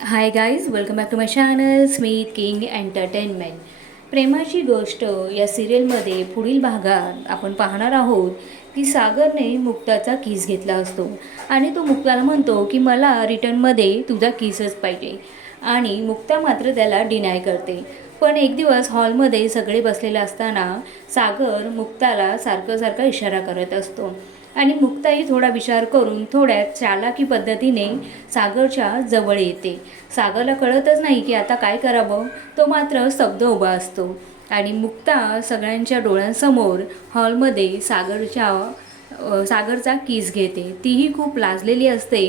Hi guys welcome back to my channel Smith King Entertainment प्रेमाची गोष्ट या सिरियलमध्ये पुढील भागात आपण पाहणार आहोत. की सागरने मुक्ताचा किस घेतला असतो. आणि तो मुक्ताला म्हणतो की मला रिटर्नमध्ये तुझा किसच पाहिजे. आणि मुक्ता मात्र त्याला डिनाय करते. पण एक दिवस हॉलमध्ये सगळे बसलेले असताना सागर मुक्ताला सारखं सारखा इशारा करत असतो. आणि मुक्ताही थोडा विचार करून थोड्या चालाकी पद्धतीने सागरच्या जवळ येते. सागरला कळतच नाही की आता काय करावं तो मात्र स्तब्ध उभा असतो. आणि मुक्ता सगळ्यांच्या डोळ्यांसमोर हॉलमध्ये सागरच्या सागरचा किस घेते. तीही खूप लाजलेली असते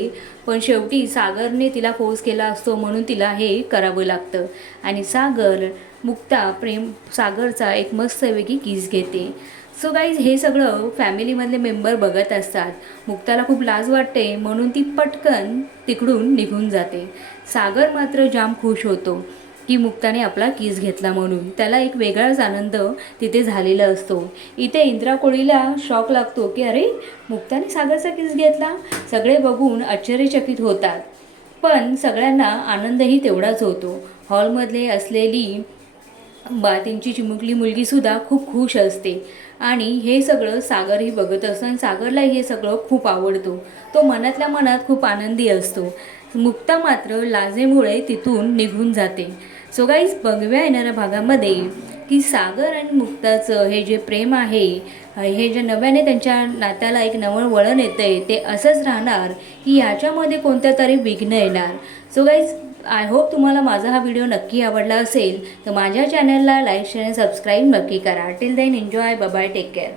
पण शेवटी सागरने तिला फोर्स केला असतो म्हणून तिला हे करावं लागतं. आणि सागर मुक्ता प्रेम सागरचा एक मस्तपैकी किस घेते. सो गाईज हे सगळं फॅमिलीमधले मेंबर बघत असतात. मुक्ताला खूप लाज वाटते म्हणून ती पटकन तिकडून निघून जाते. सागर मात्र जाम खुश होतो. की मुक्ताने आपला किस घेतला म्हणून. त्याला एक वेगळाच आनंद तिथे झालेला असतो. इथे इंद्रा कोळीला शॉक लागतो की अरे मुक्ताने सागरचा किस घेतला. सगळे बघून आश्चर्यचकित होतात. पण सगळ्यांना आनंदही तेवढाच होतो. हॉलमधले असलेली बा चिमुकली मुलगीसुद्धा खूप खुश असते. आणि हे सगळं सागरही बघत असतो आणि सागरलाही हे सगळं खूप आवडतो. तो मनातल्या मनात खूप आनंदी असतो. मुक्ता मात्र लाजेमुळे तिथून निघून जाते. सो गाईज बघव्या येणाऱ्या भागामध्ये की सागर आणि मुक्ताचं हे जे प्रेम आहे हे जे नव्याने त्यांच्या नात्याला एक नवं वळण येतं आहे ते असंच राहणार की ह्याच्यामध्ये कोणत्या तरी विघ्न येणार. सो गाईज आय होप तुम्हाला माझा हा व्हिडिओ नक्की आवडला असेल तर माझ्या चॅनलला लाईक शेअर आणि सबस्क्राईब नक्की करा. Till then enjoy bye take care